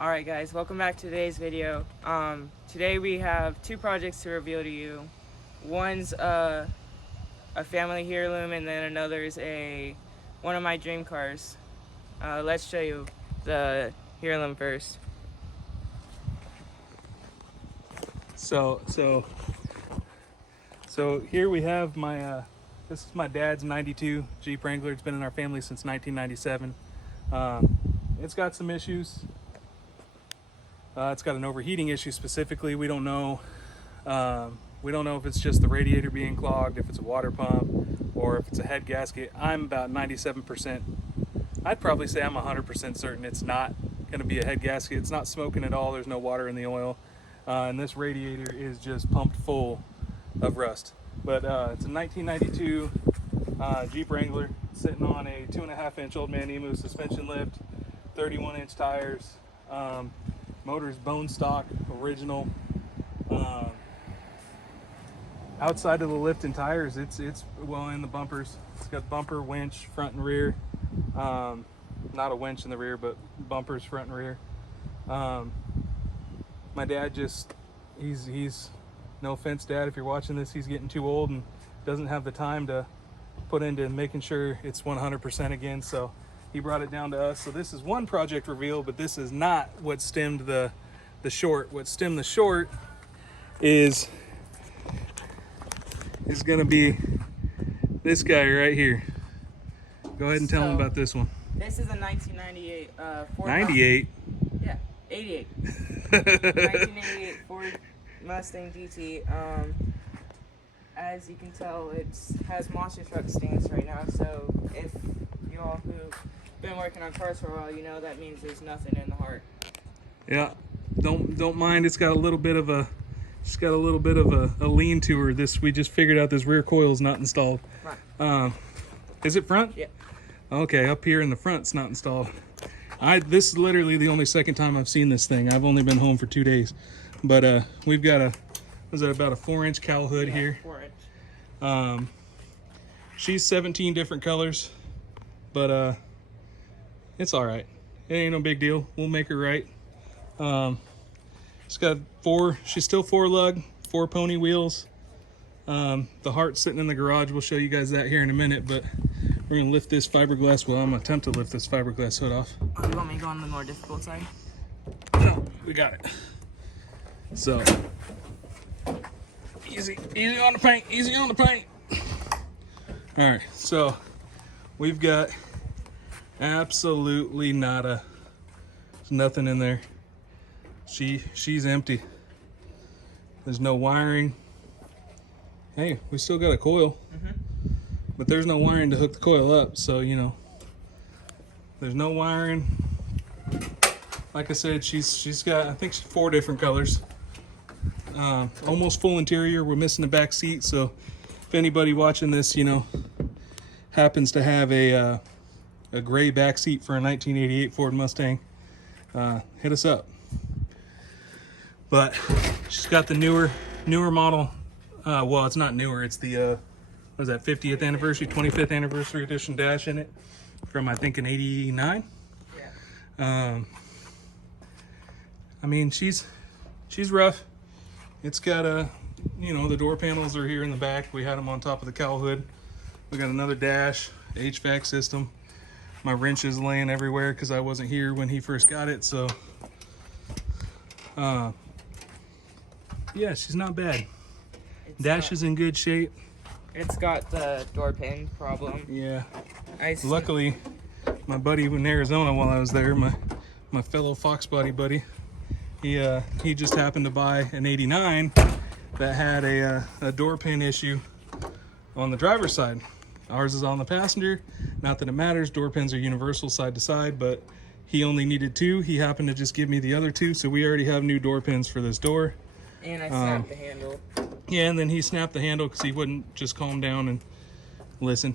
Alright guys, welcome back to today's video. Today we have two projects to reveal to you. One's a family heirloom, and then another is one of my dream cars. Let's show you the heirloom first. So here we have my this is my dad's 92 Jeep Wrangler. It's been in our family since 1997. It's got some issues. It's got an overheating issue specifically. We don't know if it's just the radiator being clogged, if it's a water pump, or if it's a head gasket. I'm about 97%. I'd probably say I'm 100% certain it's not going to be a head gasket. It's not smoking at all. There's no water in the oil. And this radiator is just pumped full of rust. But it's a 1992 Jeep Wrangler sitting on a 2.5-inch Old Man Emu suspension lift, 31-inch tires. Motor's bone stock, original. Outside of the lift and tires, it's well, in the bumpers. It's got bumper, winch, front and rear. Not a winch in the rear, but bumpers front and rear. My dad he's no offense, Dad, if you're watching this, he's getting too old and doesn't have the time to put into making sure it's 100% again. So he brought it down to us. So this is one project reveal, but this is not what stemmed the short. What stemmed the short is gonna be this guy right here. Go ahead and tell him about this one. This is a 1998 Ford. 98? Yeah, 88. 1988 Ford Mustang GT. As you can tell, it has monster truck stance right now. So if you all who've been working on cars for a while, you know that means there's nothing in the heart. Yeah, don't mind. It's got a little bit of a lean to her. We just figured out this rear coil is not installed. Right. Is it front? Yeah. Okay, up here in the front it's not installed. This is literally the only second time I've seen this thing. I've only been home for 2 days, but we've got about a 4-inch cowl hood here. 4-inch. She's 17 different colors, but it's all right. It ain't no big deal. We'll make her right. It's got she's still 4-lug, 4 pony wheels. The heart's sitting in the garage. We'll show you guys that here in a minute, but we're gonna lift this fiberglass. Well, I'm gonna attempt to lift this fiberglass hood off. You want me to go on the more difficult side? No, we got it. So, easy on the paint, easy on the paint. All right, so we've got absolutely nada. There's nothing in there. She's empty. There's no wiring. Hey, we still got a coil, but there's no wiring to hook the coil up. So, you know, there's no wiring. Like I said, she's got, I think, 4 different colors. Almost full interior. We're missing the back seat. So if anybody watching this, you know, happens to have a gray back seat for a 1988 Ford Mustang, hit us up. But she's got the newer model. Well, it's not newer. It's the what was that, 50th anniversary, 25th anniversary edition dash in it from, I think, an 89. Yeah. I mean, she's rough. It's got you know, the door panels are here in the back. We had them on top of the cowl hood. We got another dash, HVAC system. My wrench is laying everywhere because I wasn't here when he first got it. So, yeah, she's not bad. Dash is in good shape. It's got the door pin problem. Yeah. Luckily, my buddy in Arizona, while I was there, my fellow Fox Body buddy, he just happened to buy an 89 that had a door pin issue on the driver's side. Ours is on the passenger. Not that it matters. Door pins are universal side to side, but he only needed 2. He happened to just give me the other 2, so we already have new door pins for this door. And I snapped the handle. Yeah, and then he snapped the handle because he wouldn't just calm down and listen.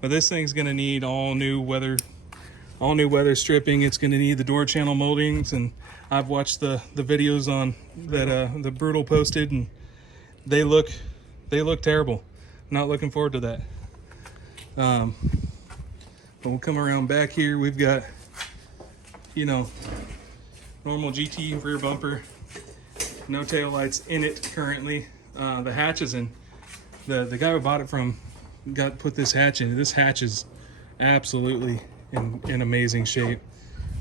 But this thing's gonna need all new weather stripping. It's gonna need the door channel moldings, and I've watched the videos on that the Brutal posted, and they look terrible. Not looking forward to that. But we'll come around back here. We've got, you know, Normal GT rear bumper. No tail lights in it currently. The hatch is in. The guy who bought it from put this hatch in. This hatch is absolutely in amazing shape.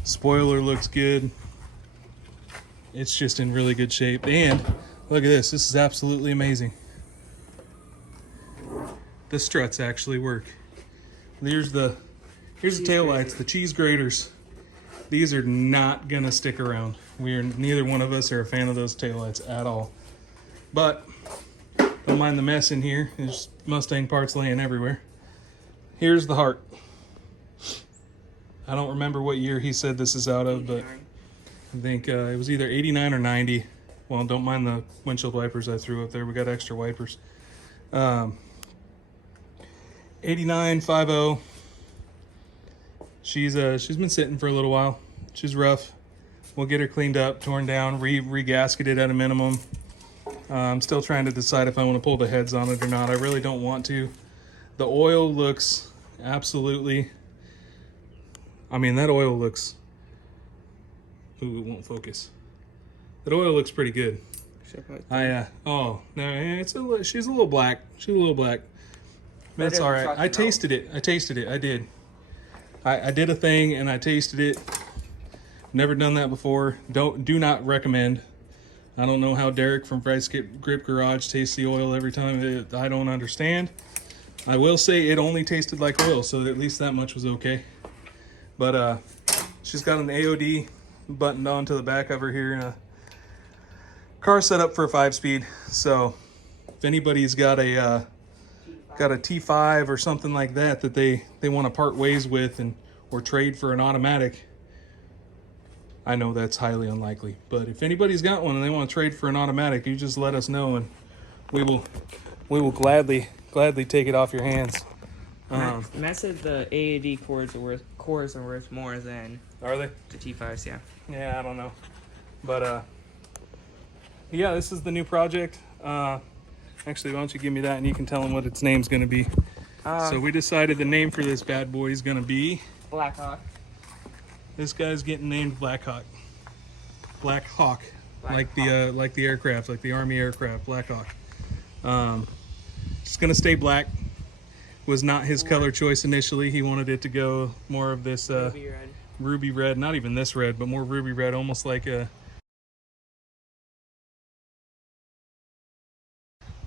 Spoiler looks good. It's just in really good shape. And look at this. This is absolutely amazing. The struts actually work. Here's the tail lights, the cheese graters. These are not gonna stick around. Neither one of us are a fan of those taillights at all. But don't mind the mess in here. There's Mustang parts laying everywhere. Here's the heart. I don't remember what year he said this is out of, but I think it was either 89 or 90. Well, don't mind the windshield wipers I threw up there. We got extra wipers. 8950. She's been sitting for a little while. She's rough. We'll get her cleaned up, torn down, re-gasketed at a minimum. I'm still trying to decide if I want to pull the heads on it or not. I really don't want to. The oil looks absolutely... I mean, that oil looks... Ooh, it won't focus. That oil looks pretty good. Oh, no, she's a little black. She's a little black. But it's all right. I tasted it. I did. I did a thing and I tasted it. Never done that before. Do not recommend. I don't know how Derek from Vice Grip Garage tastes the oil every time. I don't understand. I will say it only tasted like oil, so at least that much was okay. But she's got an AOD buttoned onto the back of her here, and a car set up for a 5-speed. So if anybody's got a T5 or something like that they want to part ways with or trade for an automatic, I know that's highly unlikely, but if anybody's got one and they want to trade for an automatic, you just let us know and we will gladly take it off your hands. Matt said the AAD cores are worth more than Are they? the T5s. Yeah, I don't know, but yeah, this is the new project. Actually, why don't you give me that and you can tell them what its name's going to be. So we decided the name for this bad boy is going to be Blackhawk. This guy's getting named Blackhawk. Blackhawk. Like the aircraft, like the Army aircraft, Blackhawk. It's gonna stay black. Was not his color choice initially. He wanted it to go more of this ruby red. Not even this red, but more ruby red, almost like a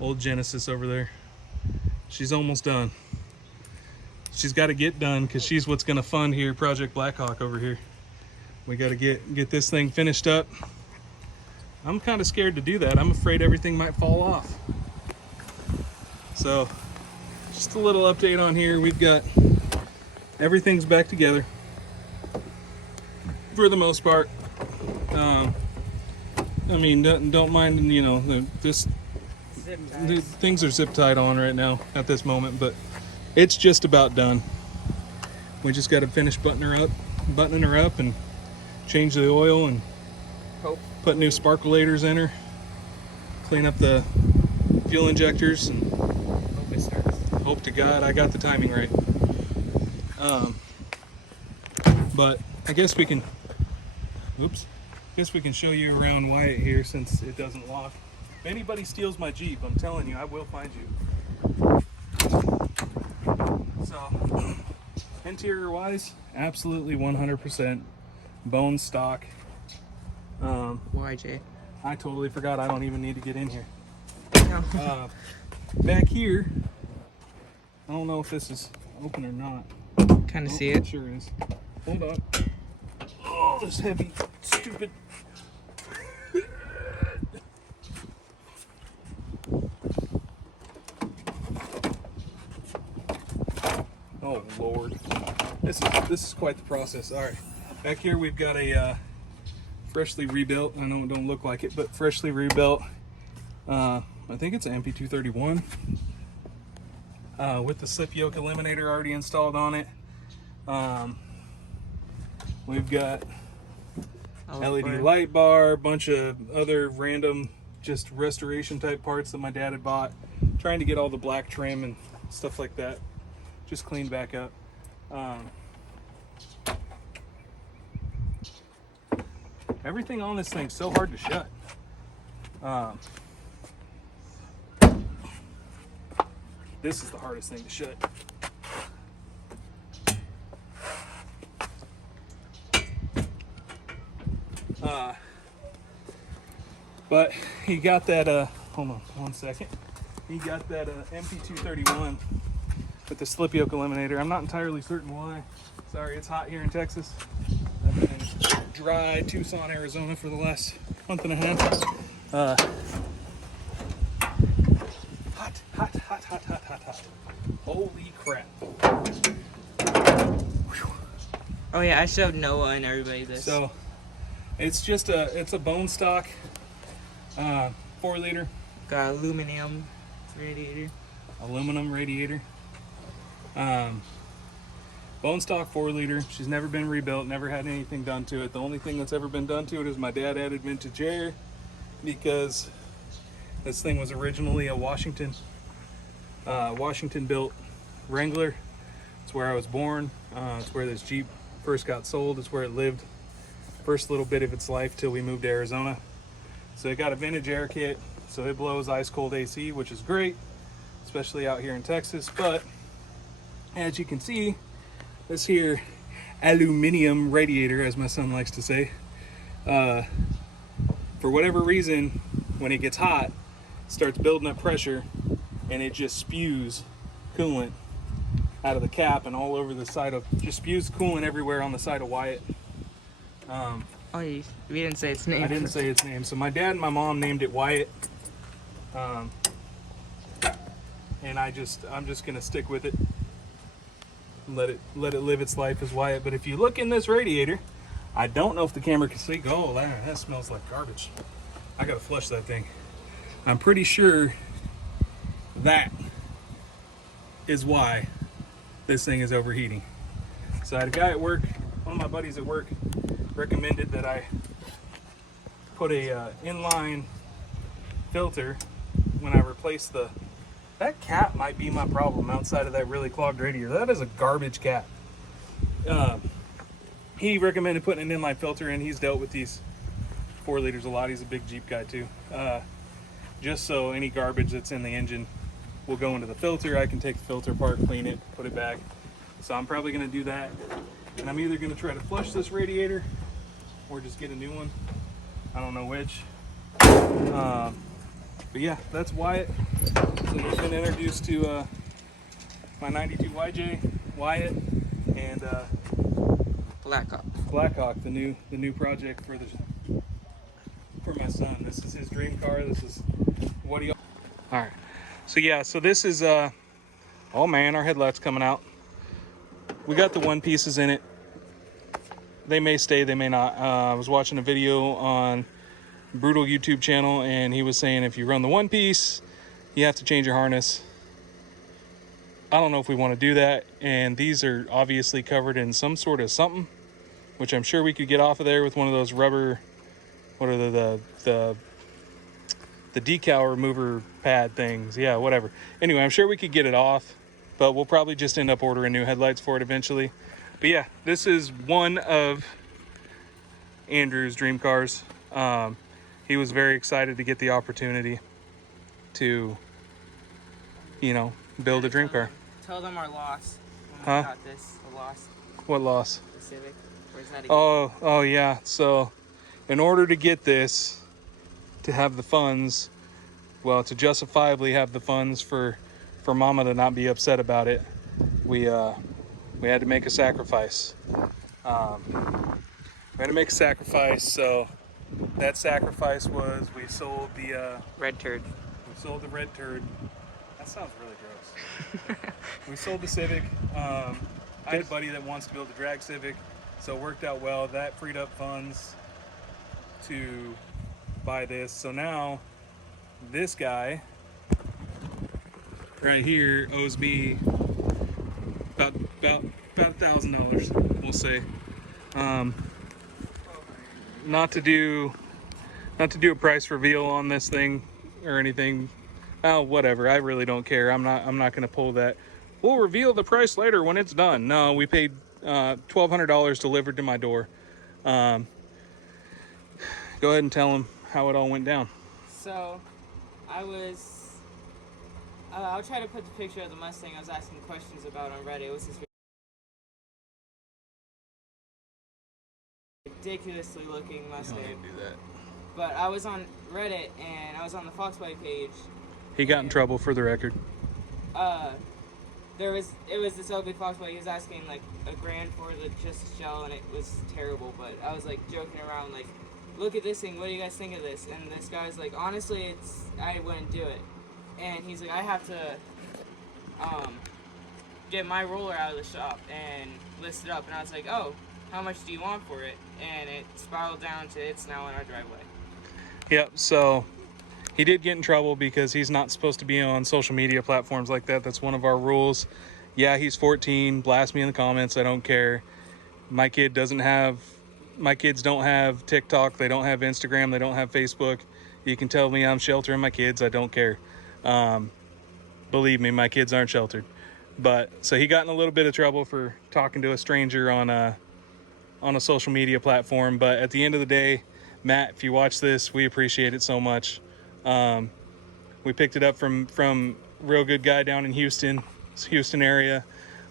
old Genesis over there. She's almost done. She's got to get done because she's what's going to fund here Project Blackhawk over here. We got to get this thing finished up. I'm kind of scared to do that. I'm afraid everything might fall off. So just a little update on here. We've got everything's back together for the most part. I mean, don't mind, you know, the things are zip tied on right now at this moment, but it's just about done. We just got to finish buttoning her up and change the oil and put new sparkulators in her, clean up the fuel injectors, and hope to God I got the timing right. But I guess we can show you around Wyatt here since it doesn't lock. If anybody steals my Jeep, I'm telling you, I will find you. So, interior wise, absolutely 100% bone stock. YJ. I totally forgot I don't even need to get in here. No. Back here, I don't know if this is open or not. Kind of see it. Sure is. Hold on. Oh, this heavy, stupid. Oh Lord, this is quite the process. All right, back here we've got a freshly rebuilt. I know it don't look like it, but freshly rebuilt. I think it's an MP231 with the slip yoke eliminator already installed on it. We've got LED light bar, bunch of other random just restoration type parts that my dad had bought. Trying to get all the black trim and stuff like that just cleaned back up. Everything on this thing's so hard to shut. This is the hardest thing to shut. But he got that, hold on one second. He got that MP231 with the slip yoke eliminator. I'm not entirely certain why. Sorry, it's hot here in Texas. I've been in dry Tucson, Arizona for the last month and a half. Hot. Holy crap. Oh yeah, I showed Noah and everybody this. So it's just it's a bone stock 4-liter. Got aluminum radiator. Aluminum radiator. Bone stock 4-liter. She's never been rebuilt, never had anything done to it. The only thing that's ever been done to it is my dad added vintage air, because this thing was originally a Washington built Wrangler. It's where I was born. It's where this Jeep first got sold. It's where it lived first little bit of its life till we moved to Arizona. So it got a vintage air kit, so it blows ice cold AC, which is great, especially out here in Texas. But as you can see, this here aluminum radiator, as my son likes to say, for whatever reason, when it gets hot, it starts building up pressure and it just spews coolant out of the cap and all over the side of, just spews coolant everywhere on the side of Wyatt. Oh, we didn't say its name. I didn't say its name. So my dad and my mom named it Wyatt. And I'm just gonna stick with it. Let it live its life as Wyatt. But if you look in this radiator, I don't know if the camera can see. Oh, that smells like garbage. I gotta flush that thing. I'm pretty sure that is why this thing is overheating. So I had a guy at work, one of my buddies at work, recommended that I put a inline filter when I replace that cap. Might be my problem outside of that really clogged radiator. That is a garbage cap. He recommended putting an inline filter in. He's dealt with these 4 liters a lot. He's a big Jeep guy too. Just so any garbage that's in the engine will go into the filter. I can take the filter apart, clean it, put it back. So I'm probably gonna do that. And I'm either gonna try to flush this radiator or just get a new one. I don't know which. But yeah, that's Wyatt. So we've been introduced to my 92 YJ, Wyatt, and Blackhawk, the new project for my son. This is his dream car. This is what he. All right. So yeah, so this is oh man, our headlights coming out. We got the 1 pieces in it. They may stay, they may not. I was watching a video on Brutal YouTube channel, and he was saying if you run the 1 piece, you have to change your harness. I don't know if we want to do that, and these are obviously covered in some sort of something, which I'm sure we could get off of there with one of those rubber, what are the decal remover pad things. Yeah, whatever. Anyway, I'm sure we could get it off, but we'll probably just end up ordering new headlights for it eventually. But yeah, this is one of Andrew's dream cars. He was very excited to get the opportunity to, build a dream car. Tell them our loss when we got this. The loss. What loss? The Civic. Where's that again? Oh yeah. So in order to get this, to have the funds, well, to justifiably have the funds for Mama to not be upset about it, we had to make a sacrifice. So that sacrifice was we sold the red turd. We sold the red turd. That sounds really gross. We sold the Civic. I had a buddy that wants to build a drag Civic, so it worked out well. That freed up funds to buy this. So now this guy right here owes me about $1,000, we'll say. Not to do a price reveal on this thing or anything. Oh, whatever. I really don't care. I'm not gonna pull that. We'll reveal the price later when it's done. No, we paid $1,200 delivered to my door. Go ahead and tell them how it all went down. So, I'll try to put the picture of the Mustang I was asking questions about on Reddit. It was this ridiculously looking Mustang. Do that. But I was on Reddit and I was on the Fox Body page. He got in trouble, for the record. It was this ugly Fox Body. He was asking like $1,000 for the Justice Shell, and it was terrible. But I was like joking around, like, look at this thing. What do you guys think of this? And this guy was like, honestly, I wouldn't do it. And he's like, I have to get my roller out of the shop and list it up. And I was like, oh, how much do you want for it? And it spiraled down to it's now in our driveway. Yep, so he did get in trouble because he's not supposed to be on social media platforms like that. That's one of our rules. Yeah, he's 14. Blast me in the comments. I don't care. My kids don't have TikTok. They don't have Instagram. They don't have Facebook. You can tell me I'm sheltering my kids. I don't care. Believe me, my kids aren't sheltered. But so he got in a little bit of trouble for talking to a stranger on a social media platform. But at the end of the day, Matt, if you watch this, we appreciate it so much. We picked it up from real good guy down in Houston area.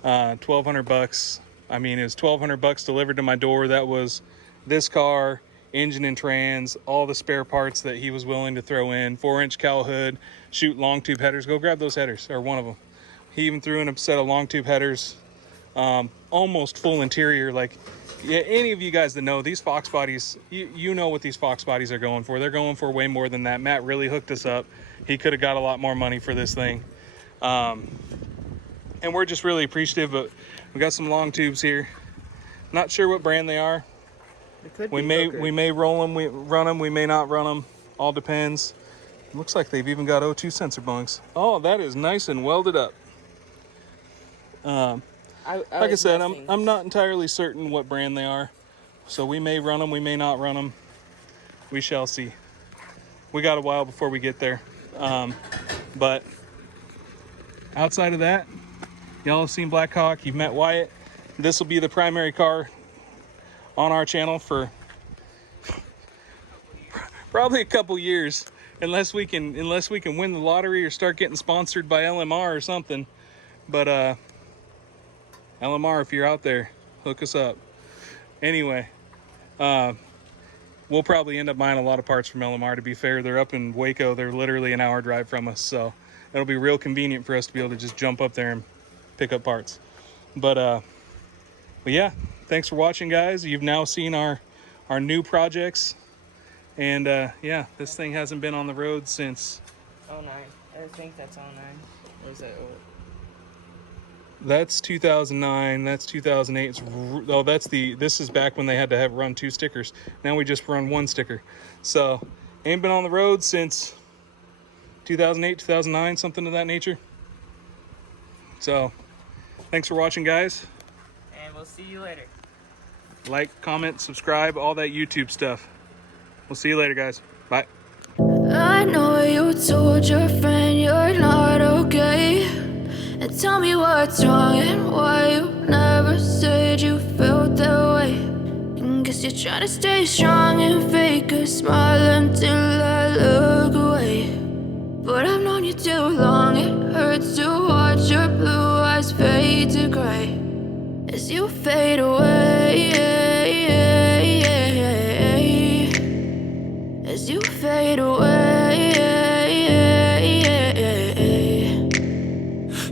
$1,200. I mean, it was $1,200 delivered to my door. That was this car, engine and trans, all the spare parts that he was willing to throw in. 4-inch cowl hood, shoot long tube headers. Go grab those headers, or one of them. He even threw in a set of long tube headers, almost full interior. Like, yeah, any of you guys that know these Fox bodies, you know what these Fox bodies are going for. They're going for way more than that. Matt really hooked us up. He could have got a lot more money for this thing. And we're just really appreciative, but we got some long tubes here. Not sure what brand they are. We may roll them, we run them, we may not run them. All depends. Looks like they've even got O2 sensor bunks. Oh, that is nice and welded up. Like I said, I'm not entirely certain what brand they are, so we may run them, we may not run them. We shall see. We got a while before we get there, but outside of that, y'all have seen Black Hawk. You've met Wyatt. This will be the primary car on our channel for probably a couple years, unless we can win the lottery or start getting sponsored by LMR or something. But LMR, if you're out there, hook us up. Anyway, we'll probably end up buying a lot of parts from LMR. To be fair, they're up in Waco. They're literally an hour drive from us, so it'll be real convenient for us to be able to just jump up there and pick up parts. But yeah, thanks for watching, guys. You've now seen our new projects, and yeah, this thing hasn't been on the road since 09. I think that's 09. Or is that old? That's 2009. That's 2008. This is back when they had to run 2 stickers. Now we just run 1 sticker. So ain't been on the road since 2008, 2009, something of that nature. So thanks for watching, guys. And we'll see you later. Like, comment, subscribe, all that YouTube stuff. We'll see you later, guys. Bye. I know you told your friend you're not okay, and tell me what's wrong and why you never said you felt that way. And guess you're trying to stay strong and fake a smile until I look away. But I've known you too long, it hurts to watch your blue eyes fade to gray as you fade away, as you fade away.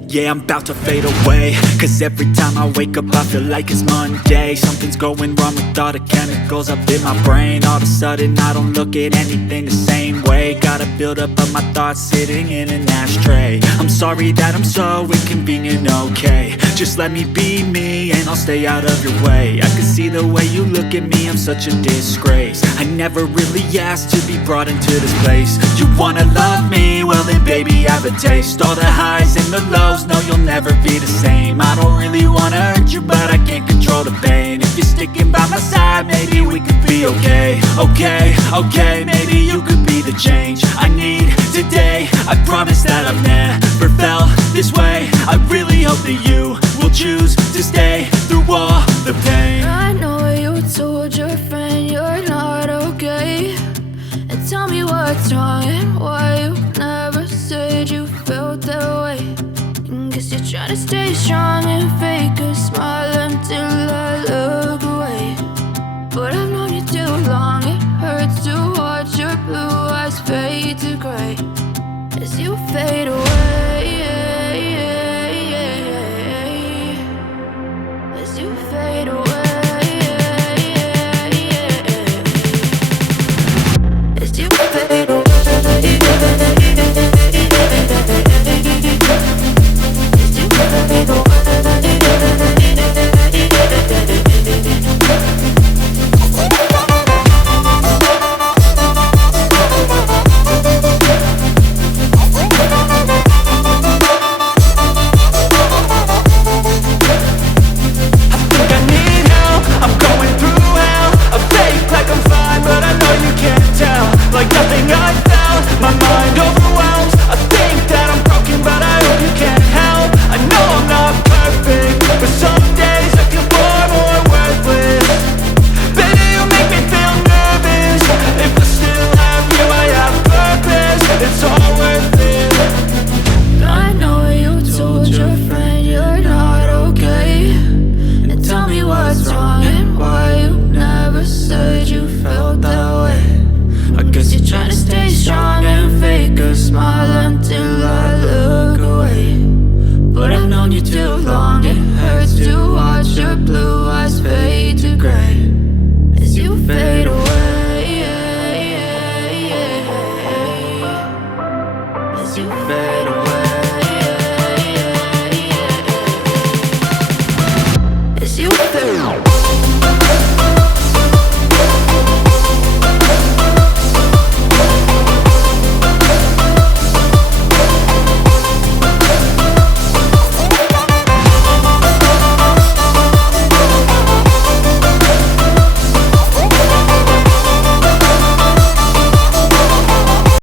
Yeah, I'm about to fade away, cause every time I wake up I feel like it's Monday. Something's going wrong with all the chemicals up in my brain. All of a sudden I don't look at anything the same way. Got a buildup of my thoughts sitting in an ashtray. I'm sorry that I'm so inconvenient, okay. Just let me be me and I'll stay out of your way. I can see the way you look at me, I'm such a disgrace. I never really asked to be brought into this place. You wanna love me? Well then baby I have a taste. All the highs and the lows, no, you'll never be the same. I don't really wanna hurt you, but I can't control the pain. If you're sticking by my side, maybe we could be okay. Okay, maybe you could be the change I need today. I promise that I've never felt this way. I really hope that you will choose to stay through all the pain. I know you told your friend you're not okay, wrong and why you never said you felt that way. Guess you're trying to stay strong and fake a smile until